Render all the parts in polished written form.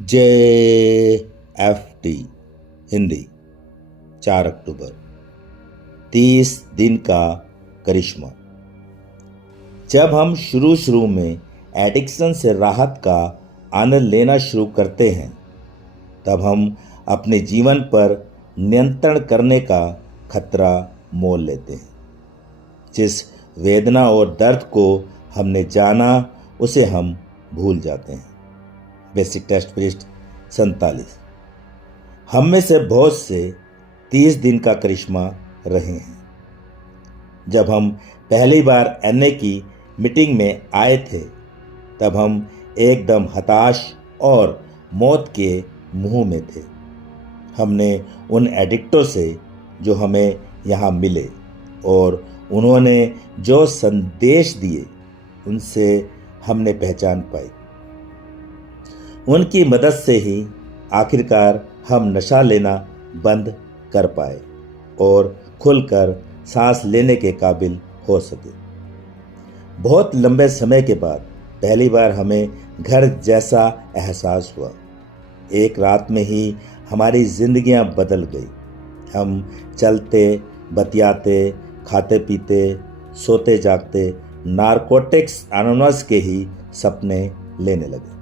JFT Hindi 4 अक्टूबर 30 दिन का करिश्मा। जब हम शुरू में एडिक्शन से राहत का आनंद लेना शुरू करते हैं, तब हम अपने जीवन पर नियंत्रण करने का खतरा मोल लेते हैं। जिस वेदना और दर्द को हमने जाना, उसे हम भूल जाते हैं। बेसिक टेस्ट पृष्ठ 47। हम में से बहुत से 30 दिन का करिश्मा रहे हैं। जब हम पहली बार एनए की मीटिंग में आए थे, तब हम एकदम हताश और मौत के मुंह में थे। हमने उन एडिक्टों से जो हमें यहाँ मिले और उन्होंने जो संदेश दिए, उनसे हमने पहचान पाई। उनकी मदद से ही आखिरकार हम नशा लेना बंद कर पाए और खुलकर सांस लेने के काबिल हो सके। बहुत लंबे समय के बाद पहली बार हमें घर जैसा एहसास हुआ। एक रात में ही हमारी जिंदगियां बदल गई। हम चलते, बतियाते, खाते पीते, सोते जागते नारकोटिक्स एनोनिमस के ही सपने लेने लगे।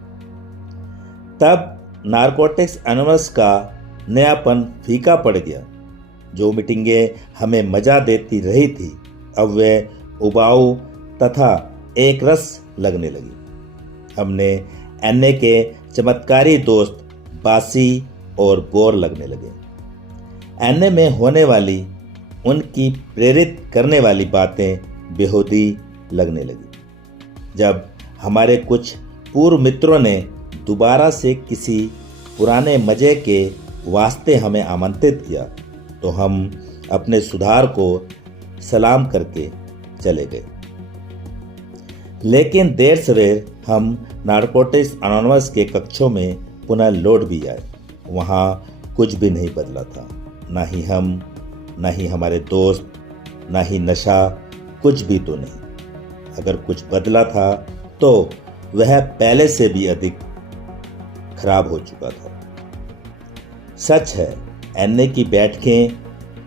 तब नारकोटिक्स एनोनिमस का नयापन फीका पड़ गया। जो मीटिंगें हमें मजा देती रही थी, अब वे उबाऊ तथा एक रस लगने लगी। हमने एनए के चमत्कारी दोस्त बासी और बोर लगने लगे। एनए में होने वाली उनकी प्रेरित करने वाली बातें बेहूदी लगने लगी। जब हमारे कुछ पूर्व मित्रों ने दोबारा से किसी पुराने मजे के वास्ते हमें आमंत्रित किया, तो हम अपने सुधार को सलाम करके चले गए। लेकिन देर सवेर हम नारकोटिक्स एनोनिमस के कक्षों में पुनः लौट भी आए। वहाँ कुछ भी नहीं बदला था। ना ही हम, ना ही हमारे दोस्त, ना ही नशा, कुछ भी तो नहीं। अगर कुछ बदला था तो वह पहले से भी अधिक खराब हो चुका था। सच है, एनए की बैठकें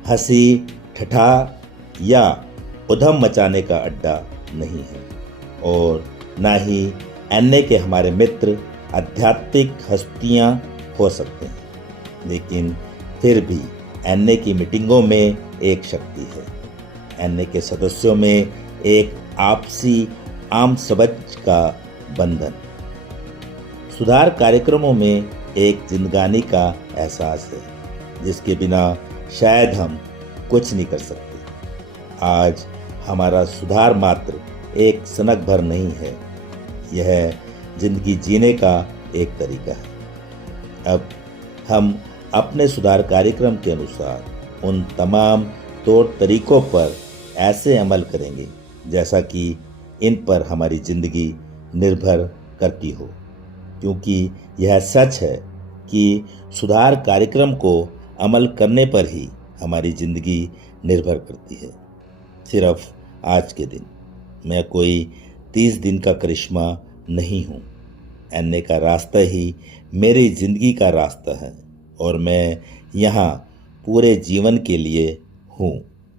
हंसी, ठठा या उधम मचाने का अड्डा नहीं है, और ना ही एनए के हमारे मित्र आध्यात्मिक हस्तियां हो सकते हैं। लेकिन फिर भी एनए की मीटिंगों में एक शक्ति है। एनए के सदस्यों में एक आपसी आम समझ का बंधन। सुधार कार्यक्रमों में एक जिंदगानी का एहसास है, जिसके बिना शायद हम कुछ नहीं कर सकते। आज हमारा सुधार मात्र एक सनक भर नहीं है, यह जिंदगी जीने का एक तरीका है। अब हम अपने सुधार कार्यक्रम के अनुसार उन तमाम तौर तरीकों पर ऐसे अमल करेंगे जैसा कि इन पर हमारी जिंदगी निर्भर करती हो, क्योंकि यह सच है कि सुधार कार्यक्रम को अमल करने पर ही हमारी ज़िंदगी निर्भर करती है। सिर्फ आज के दिन मैं कोई 30 दिन का करिश्मा नहीं हूँ। एनए का रास्ता ही मेरी ज़िंदगी का रास्ता है और मैं यहाँ पूरे जीवन के लिए हूँ।